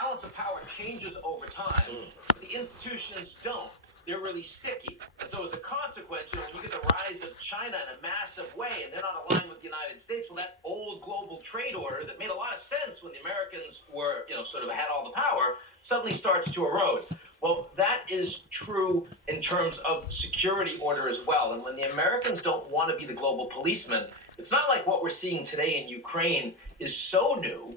balance of power changes over time. The institutions don't. They're really sticky. And so as a consequence, when you get the rise of China in a massive way and they're not aligned with the United States, well, that old global trade order that made a lot of sense when the Americans were, sort of had all the power, suddenly starts to erode. Well, that is true in terms of security order as well. And when the Americans don't want to be the global policeman, it's not like what we're seeing today in Ukraine is so new.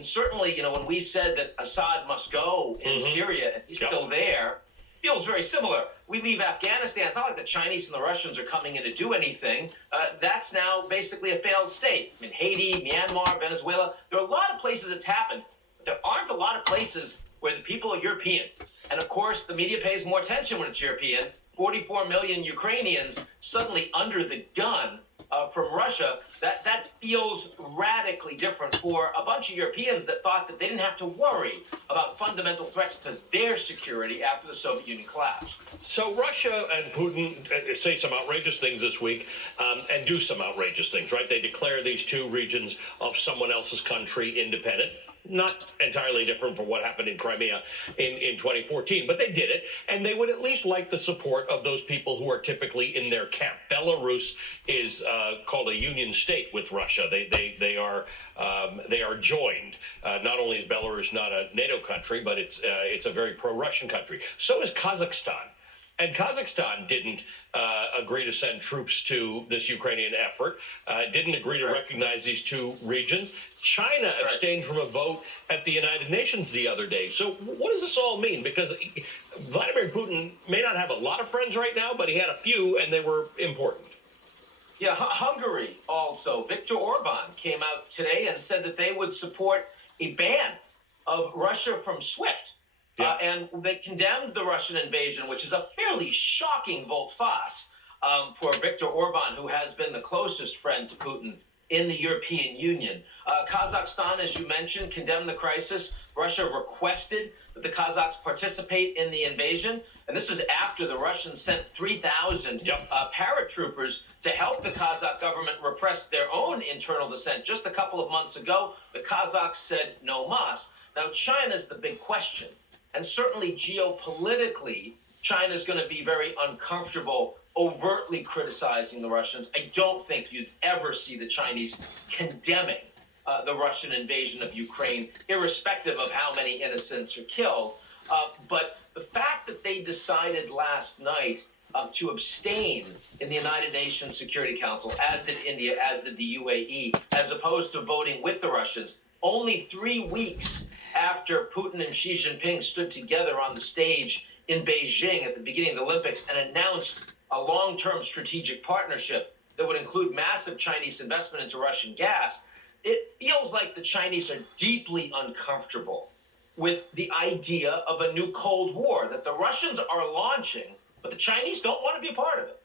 Certainly, when we said that Assad must go in Syria and he's still there, feels very similar. We leave Afghanistan. It's not like the Chinese and the Russians are coming in to do anything. That's now basically a failed state. Haiti, Myanmar, Venezuela, there are a lot of places it's happened. But there aren't a lot of places where the people are European. And of course, the media pays more attention when it's European. 44 million Ukrainians suddenly under the gun from Russia. That feels radically different for a bunch of Europeans that thought that they didn't have to worry about fundamental threats to their security after the Soviet Union collapsed. So Russia and Putin say some outrageous things this week and do some outrageous things, right? They declare these two regions of someone else's country independent. Not entirely different from what happened in Crimea in 2014, but they did it, and they would at least like the support of those people who are typically in their camp. Belarus is called a union state with Russia. They are joined. Not only is Belarus not a NATO country, but it's a very pro-Russian country. So is Kazakhstan. And Kazakhstan didn't agree to send troops to this Ukrainian effort, didn't agree to recognize these two regions. China abstained from a vote at the United Nations the other day. So what does this all mean? Because Vladimir Putin may not have a lot of friends right now, but he had a few, and they were important. Yeah, Hungary also. Viktor Orban came out today and said that they would support a ban of Russia from SWIFT. Yeah. And they condemned the Russian invasion, which is a fairly shocking volte-face for Viktor Orban, who has been the closest friend to Putin in the European Union. Kazakhstan, as you mentioned, condemned the crisis. Russia requested that the Kazakhs participate in the invasion. And this is after the Russians sent 3,000 paratroopers to help the Kazakh government repress their own internal dissent. Just a couple of months ago, the Kazakhs said no mas. Now, China's the big question. And certainly geopolitically, China's going to be very uncomfortable overtly criticizing the Russians. I don't think you'd ever see the Chinese condemning the Russian invasion of Ukraine, irrespective of how many innocents are killed. But the fact that they decided last night to abstain in the United Nations Security Council, as did India, as did the UAE, as opposed to voting with the Russians, only 3 weeks after Putin and Xi Jinping stood together on the stage in Beijing at the beginning of the Olympics and announced a long-term strategic partnership that would include massive Chinese investment into Russian gas, it feels like the Chinese are deeply uncomfortable with the idea of a new Cold War that the Russians are launching, but the Chinese don't want to be a part of it.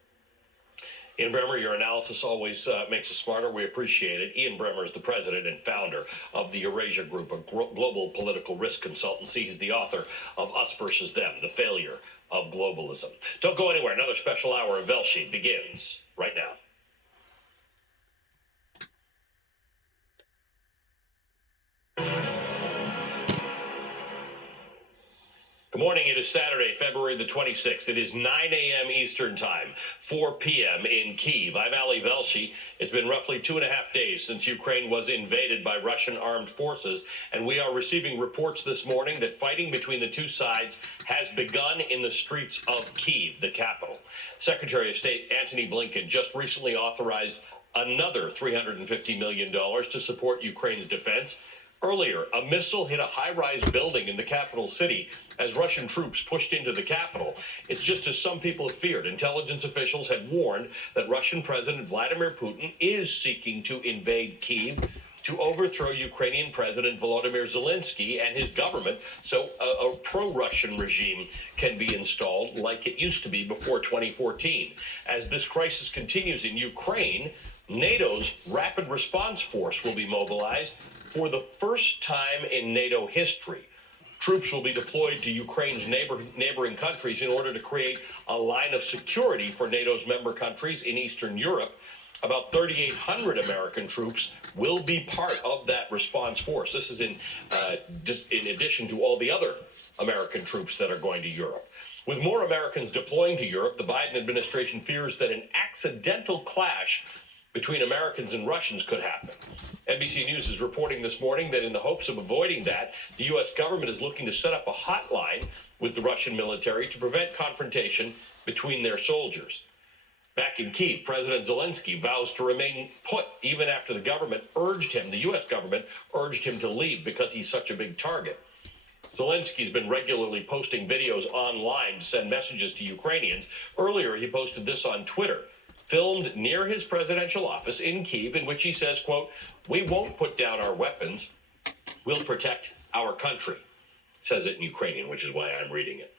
Ian Bremmer, your analysis always makes us smarter. We appreciate it. Ian Bremmer is the president and founder of the Eurasia Group, a global political risk consultancy. He's the author of Us Versus Them, The Failure of Globalism. Don't go anywhere. Another special hour of Velshi begins right now. Good morning. It is Saturday, February the 26th. It is 9 a.m. Eastern Time, 4 p.m. in Kyiv. I'm Ali Velshi. It's been roughly 2.5 days since Ukraine was invaded by Russian armed forces, and we are receiving reports this morning that fighting between the two sides has begun in the streets of Kyiv, the capital. Secretary of State Antony Blinken just recently authorized another $350 million to support Ukraine's defense. Earlier, a missile hit a high-rise building in the capital city as Russian troops pushed into the capital. It's just as some people have feared. Intelligence officials had warned that Russian President Vladimir Putin is seeking to invade Kyiv to overthrow Ukrainian President Volodymyr Zelensky and his government so a pro-Russian regime can be installed like it used to be before 2014. As this crisis continues in Ukraine, NATO's Rapid Response Force will be mobilized for the first time in NATO history. Troops will be deployed to Ukraine's neighboring countries in order to create a line of security for NATO's member countries in Eastern Europe. About 3,800 American troops will be part of that response force. This is in addition to all the other American troops that are going to Europe. With more Americans deploying to Europe, the Biden administration fears that an accidental clash between Americans and Russians could happen. NBC News is reporting this morning that in the hopes of avoiding that, the U.S. government is looking to set up a hotline with the Russian military to prevent confrontation between their soldiers. Back in Kyiv, President Zelensky vows to remain put even after the U.S. government urged him to leave because he's such a big target. Zelensky's been regularly posting videos online to send messages to Ukrainians. Earlier, he posted this on Twitter, filmed near his presidential office in Kyiv, in which he says, quote, "We won't put down our weapons. We'll protect our country." Says it in Ukrainian, which is why I'm reading it.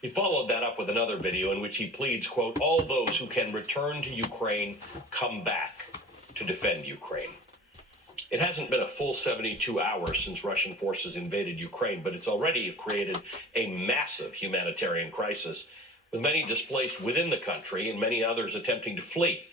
He followed that up with another video in which he pleads, quote, "All those who can return to Ukraine, come back to defend Ukraine." It hasn't been a full 72 hours since Russian forces invaded Ukraine, but it's already created a massive humanitarian crisis, with many displaced within the country and many others attempting to flee.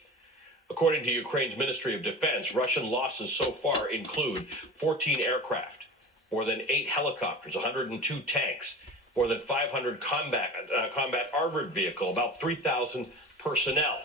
According to Ukraine's Ministry of Defense, Russian losses so far include 14 aircraft, more than 8 helicopters, 102 tanks, more than 500 combat armored vehicle, about 3,000 personnel.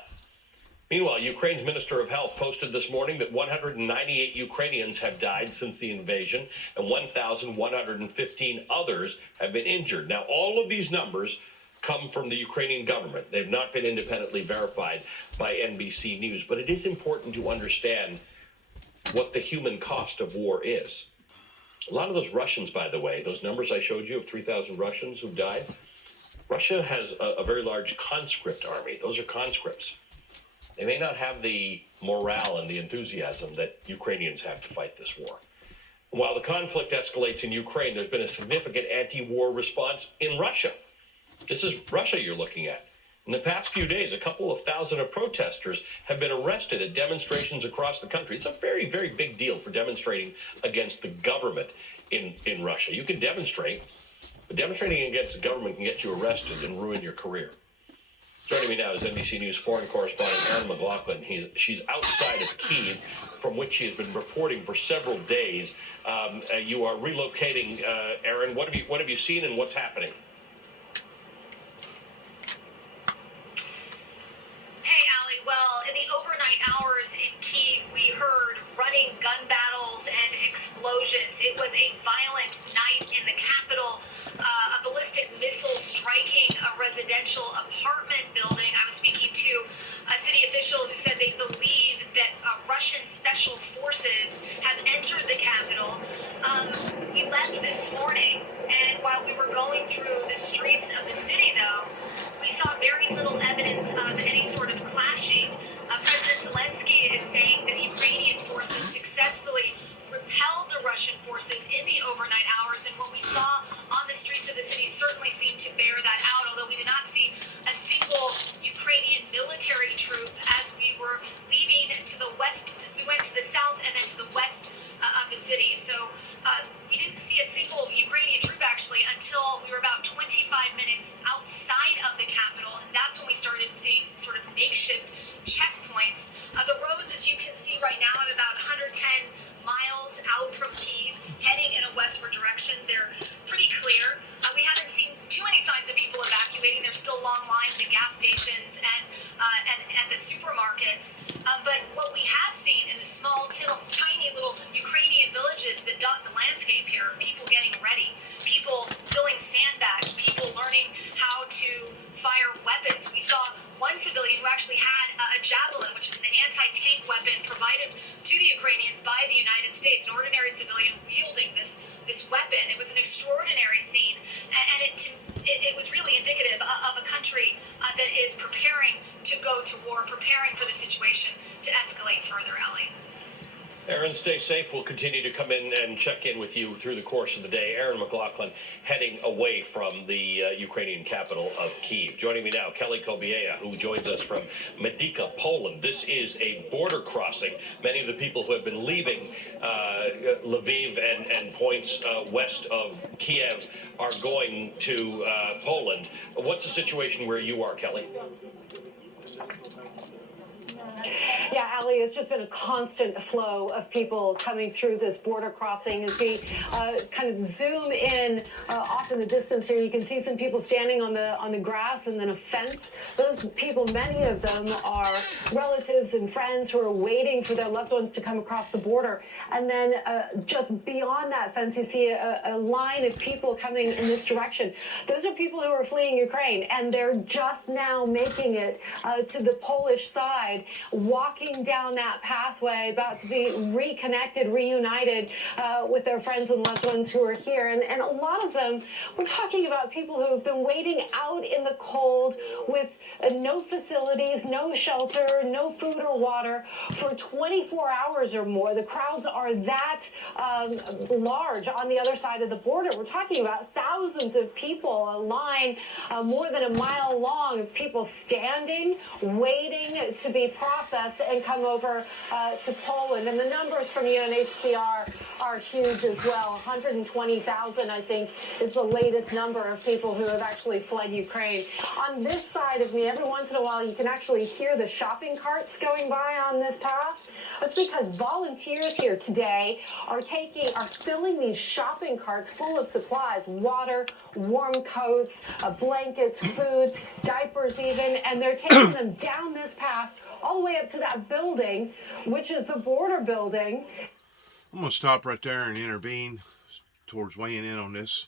Meanwhile, Ukraine's Minister of Health posted this morning that 198 Ukrainians have died since the invasion and 1,115 others have been injured. Now, all of these numbers come from the Ukrainian government. They've not been independently verified by NBC News, but it is important to understand what the human cost of war is. A lot of those Russians, by the way, those numbers I showed you of 3,000 Russians who died, Russia has a very large conscript army. Those are conscripts. They may not have the morale and the enthusiasm that Ukrainians have to fight this war. While the conflict escalates in Ukraine, there's been a significant anti-war response in Russia. This is Russia you're looking at. In the past few days, a couple of thousand of protesters have been arrested at demonstrations across the country. It's a very, very big deal for demonstrating against the government in Russia. You can demonstrate, but demonstrating against the government can get you arrested and ruin your career. Joining me now is NBC News foreign correspondent Erin McLaughlin. She's outside of Kyiv, from which she has been reporting for several days. You are relocating, Erin. What have you seen and what's happening? Well, in the overnight hours in Kyiv, we heard running gun battles and explosions. It was a violent night in the capital. A ballistic missile striking a residential apartment building. I was speaking to a city official who said they believe that Russian special forces have entered the capital. We left this morning, and while we were going through the streets of the city, though, we saw very little evidence of any sort of clashing. President Zelensky is saying that Ukrainian forces successfully repelled the Russian forces in the overnight hours, and what we saw on the streets of the city certainly seemed to bear that out, although we did not see a single Ukrainian military troop as we were leaving to the west. We went to the south and then to the west of the city. So we didn't see a single Ukrainian troop actually until we were about 25 minutes outside of the capital, and that's when we started seeing sort of makeshift checkpoints. The roads, as you can see right now, I'm about 110 miles out from Kyiv, heading in a westward direction. They're pretty clear. We haven't seen too many signs of people evacuating. There's still long lines at gas stations and at the supermarkets. But what we have seen in the small, tiny little Ukrainian villages that dot the landscape here are people getting ready, people filling sandbags, people learning how to fire weapons. We saw one civilian who actually had a javelin, which is an anti-tank weapon provided to the Ukrainians by the United States, an ordinary civilian wielding this weapon. It was an extraordinary scene, and it was really indicative of a country that is preparing to go to war, preparing for the situation to escalate further, Ali. Erin, stay safe. We'll continue to come in and check in with you through the course of the day. Erin McLaughlin heading away from the Ukrainian capital of Kyiv. Joining me now, Kelly Kobiea, who joins us from Medyka, Poland. This is a border crossing. Many of the people who have been leaving Lviv and points west of Kiev are going to Poland. What's the situation where you are, Kelly? Yeah, Ali, it's just been a constant flow of people coming through this border crossing. As we kind of zoom in off in the distance here, you can see some people standing on the grass and then a fence. Those people, many of them are relatives and friends who are waiting for their loved ones to come across the border. And then just beyond that fence, you see a line of people coming in this direction. Those are people who are fleeing Ukraine, and they're just now making it to the Polish side, walking down that pathway, about to be reconnected, reunited with their friends and loved ones who are here. And a lot of them, we're talking about people who have been waiting out in the cold with no facilities, no shelter, no food or water for 24 hours or more. The crowds are that large on the other side of the border. We're talking about thousands of people, a line more than a mile long of people standing, waiting to be processed and come over to Poland. And the numbers from UNHCR are huge as well. 120,000, I think, is the latest number of people who have actually fled Ukraine. On this side of me, every once in a while, you can actually hear the shopping carts going by on this path. That's because volunteers here today are filling these shopping carts full of supplies, water, warm coats, blankets, food, diapers even, and they're taking them down this path all the way up to that building, which is the border building. I'm going to stop right there and intervene towards weighing in on this.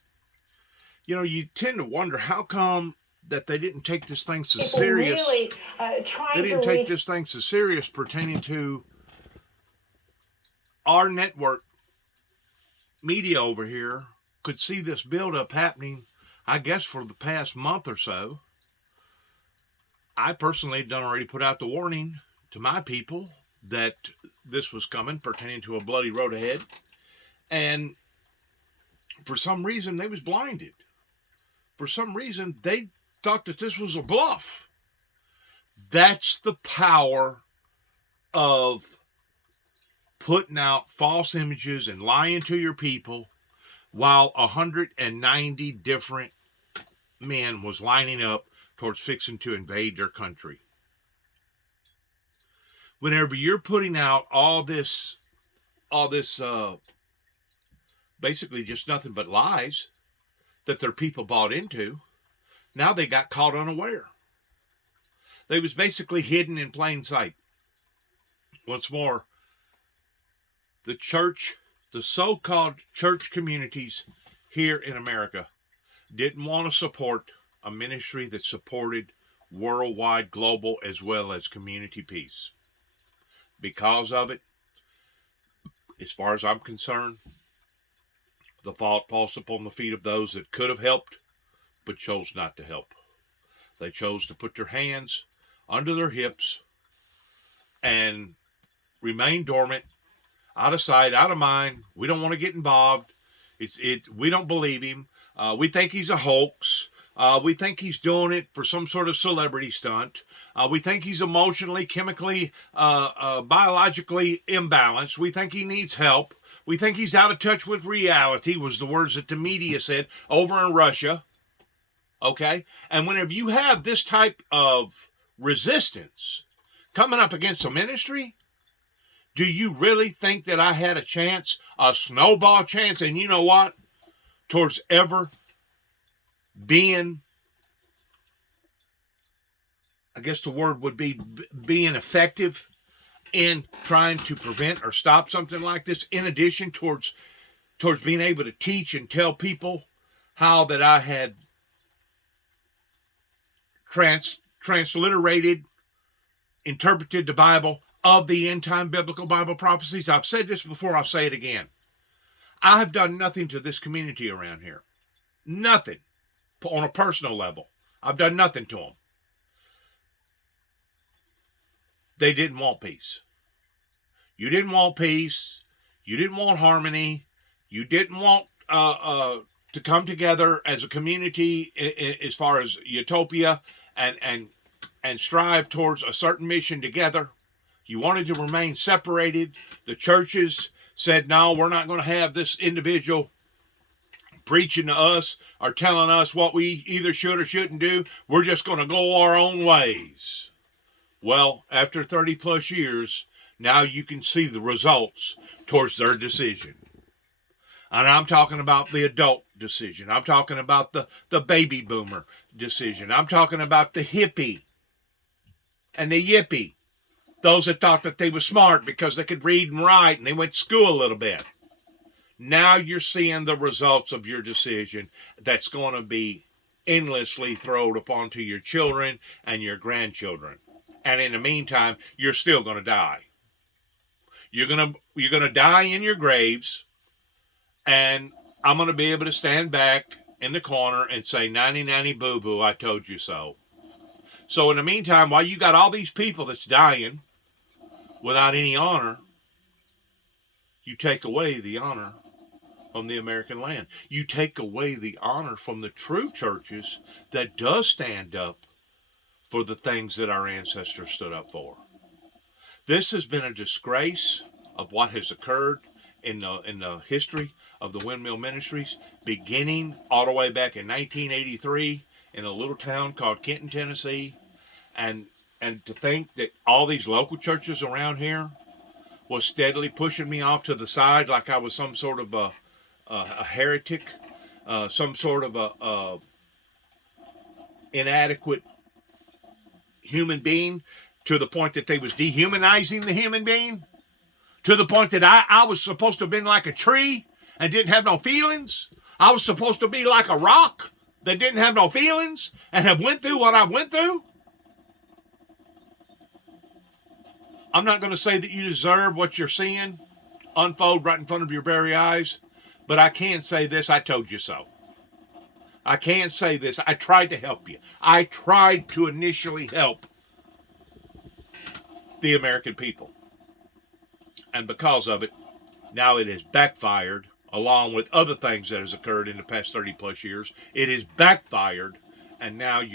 You know, you tend to wonder how come that they didn't take this thing so serious. Really, they didn't take this thing so serious pertaining to our network media over here could see this buildup happening, I guess, for the past month or so. I personally had already put out the warning to my people that this was coming, pertaining to a bloody road ahead. And for some reason, they was blinded. For some reason, they thought that this was a bluff. That's the power of putting out false images and lying to your people while 190 different men was lining up towards fixing to invade their country. Whenever you're putting out all this basically just nothing but lies that their people bought into, now they got caught unaware. They was basically hidden in plain sight. Once more, the church, the so-called church communities here in America didn't want to support a ministry that supported worldwide, global, as well as community peace. Because of it, as far as I'm concerned, the fault falls upon the feet of those that could have helped, but chose not to help. They chose to put their hands under their hips and remain dormant, out of sight, out of mind. We don't want to get involved. We don't believe him. We think he's a hoax. We think he's doing it for some sort of celebrity stunt. We think he's emotionally, chemically, biologically imbalanced. We think he needs help. We think he's out of touch with reality, was the words that the media said over in Russia. Okay? And whenever you have this type of resistance coming up against a ministry, do you really think that I had a chance, a snowball chance, and you know what, towards ever being, I guess the word would be being effective in trying to prevent or stop something like this, in addition towards being able to teach and tell people how that I had transliterated, interpreted the Bible of the end-time biblical Bible prophecies. I've said this before, I'll say it again. I have done nothing to this community around here. Nothing. On a personal level. I've done nothing to them. They didn't want peace. You didn't want peace. You didn't want harmony. You didn't want to come together as a community as far as utopia and strive towards a certain mission together. You wanted to remain separated. The churches said, no, we're not going to have this individual preaching to us or telling us what we either should or shouldn't do. We're just going to go our own ways. Well, after 30 plus years, now you can see the results towards their decision. And I'm talking about the adult decision. I'm talking about the baby boomer decision. I'm talking about the hippie and the yippie. Those that thought that they were smart because they could read and write and they went to school a little bit. Now you're seeing the results of your decision that's going to be endlessly thrown upon to your children and your grandchildren. And in the meantime, you're still going to die. You're going to die in your graves, and I'm going to be able to stand back in the corner and say, 90 boo boo, I told you so. So in the meantime, while you got all these people that's dying without any honor, you take away the honor from the American land. You take away the honor from the true churches that does stand up for the things that our ancestors stood up for. This has been a disgrace of what has occurred in the history of the Windmill Ministries, beginning all the way back in 1983 in a little town called Kenton, Tennessee, and to think that all these local churches around here was steadily pushing me off to the side like I was some sort of a heretic, some sort of a inadequate human being, to the point that they was dehumanizing the human being, to the point that I was supposed to have been like a tree and didn't have no feelings. I was supposed to be like a rock that didn't have no feelings and have went through what I went through. I'm not going to say that you deserve what you're seeing unfold right in front of your very eyes, but I can say this: I told you so. I can say this: I tried to help you. I tried to initially help the American people. And because of it, now it has backfired, along with other things that has occurred in the past 30 plus years. It is backfired, and now